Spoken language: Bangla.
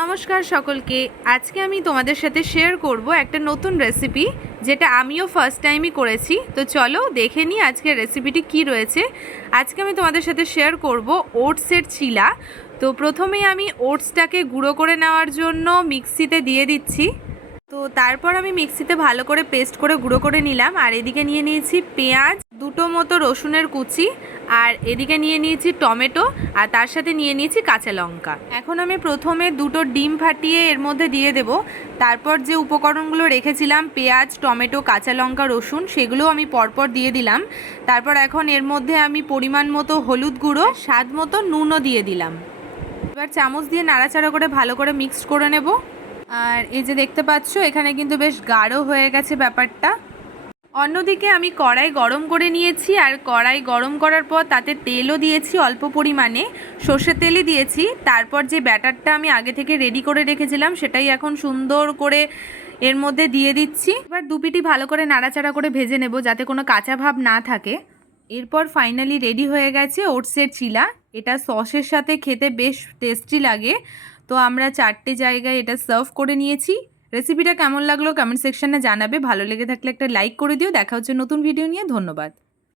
নমস্কার সকলকে। আজকে আমি তোমাদের সাথে শেয়ার করব একটা নতুন রেসিপি, যেটা আমিও ফার্স্ট টাইমই করেছি। তো চলো দেখে নিই আজকের রেসিপিটি কি রয়েছে। আজকে আমি তোমাদের সাথে শেয়ার করব ওটসের চিলা। তো প্রথমেই আমি ওটসটাকে গুঁড়ো করে নেওয়ার জন্য মিক্সিতে দিয়ে দিচ্ছি। তো তারপর আমি মিক্সিতে ভালো করে পেস্ট করে গুঁড়ো করে নিলাম। আর এদিকে নিয়ে নিয়েছি পেঁয়াজ, দুটো মতো রসুনের কুচি, আর এদিকে নিয়ে নিয়েছি টমেটো, আর তার সাথে নিয়ে নিয়েছি কাঁচা লঙ্কা। এখন আমি প্রথমে দুটো ডিম ফাটিয়ে এর মধ্যে দিয়ে দেব। তারপর যে উপকরণগুলো রেখেছিলাম পেঁয়াজ, টমেটো, কাঁচা লঙ্কা, রসুন, সেগুলো আমি পরপর দিয়ে দিলাম। তারপর এখন এর মধ্যে আমি পরিমাণ মতো হলুদ গুঁড়ো, স্বাদ মতো নুনও দিয়ে দিলাম। এবার চামচ দিয়ে নাড়াচাড়া করে ভালো করে মিক্সড করে নেব। আর এই যে দেখতে পাচ্ছ, এখানে কিন্তু বেশ গাঢ় হয়ে গেছে ব্যাপারটা। অন্যদিকে আমি কড়াই গরম করে নিয়েছি, আর কড়াই গরম করার পর তাতে তেলও দিয়েছি, অল্প পরিমাণে সর্ষের তেলই দিয়েছি। তারপর যে ব্যাটারটা আমি আগে থেকে রেডি করে রেখেছিলাম সেটাই এখন সুন্দর করে এর মধ্যে দিয়ে দিচ্ছি। এবার দুপিটি ভালো করে নাড়াচাড়া করে ভেজে নেব, যাতে কোনো কাঁচা ভাব না থাকে। এরপর ফাইনালি রেডি হয়ে গেছে ওটসের চিলা। এটা সসের সাথে খেতে বেশ টেস্টি লাগে। তো আমরা 4টে জায়গায় এটা সার্ভ করে নিয়েছি। রেসিপিটা কেমন লাগলো কমেন্ট সেকশনে জানাবে। ভালো লেগে থাকলে একটা লাইক করে দিও। দেখা হচ্ছে নতুন ভিডিও নিয়ে। ধন্যবাদ।